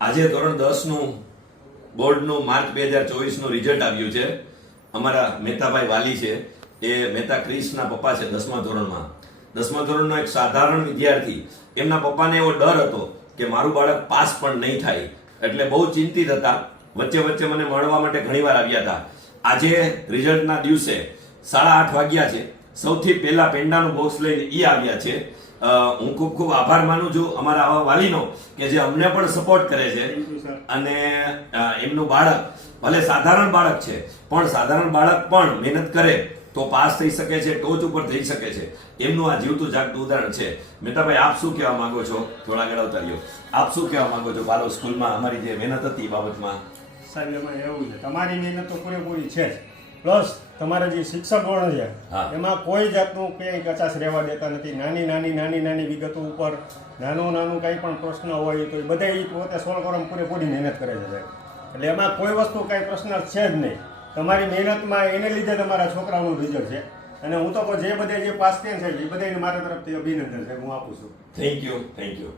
આજે ધોરણ 10 નું બોર્ડનું માર્ચ 2024 નું રિઝલ્ટ આવ્યું છે. અમારા મહેતાભાઈ વાલી છે, એ મહેતા ક્રિશના પપ્પા છે 10મા ધોરણમાં. 10મા ધોરણનો એક સાધારણ વિદ્યાર્થી, એમના પપ્પાને એવો ડર હતો કે મારું બાળક પાસ પણ નહીં થાય, એટલે બહુ ચિંતિત હતા. વચ્ચે વચ્ચે મને મળવા માટે ઘણીવાર આવ્યા હતા. આજે રિઝલ્ટના દિવસે 8:30 વાગ્યા છે. સૌથી પહેલા પેંડાનું બોક્સ લઈને ઈ આવ્યા છે. હું ખૂબ ખૂબ આભાર માનું છું અમારા આવા વાલીનો કે જે અમને પણ સપોર્ટ કરે છે. અને એમનું બાળક ભલે સાધારણ બાળક છે, પણ સાધારણ બાળક પણ મહેનત કરે તો પાસ થઈ શકે છે, ટોચ ઉપર થઈ શકે છે. એમનું આ જીવતું જાગતું ઉદાહરણ છે. મહેતાભાઈ, આપ શું કહેવા માંગો છો? થોડા ઘણા ઉતાર્યો. આપ શું કહેવા માંગો છો બાલો સ્કૂલમાં અમારી જે મહેનત હતી એ બાબતમાં? સાહેબ, એમાં એવું છે, તમારી મહેનત તો પૂરેપૂરી છે જ, પ્લસ તમારા જે શિક્ષકગણ છે એમાં કોઈ જાતનું કંઈ કચાશ રહેવા દેતા નથી. નાની વિગતો ઉપર નાનું કંઈ પણ પ્રશ્ન હોય તો એ બધા એ પોતે સોલ્વ કરવામાં પૂરેપૂરી મહેનત કરે છે સાહેબ. એટલે એમાં કોઈ વસ્તુ કાંઈ પ્રશ્ન છે જ નહીં. તમારી મહેનતમાં એને લીધે તમારા છોકરાઓનું રિઝલ્ટ છે. અને હું તો જે બધે જે પાસ થયા છે એ બધાને મારા તરફથી અભિનંદન છે, હું આપું છું. Thank you. Thank you.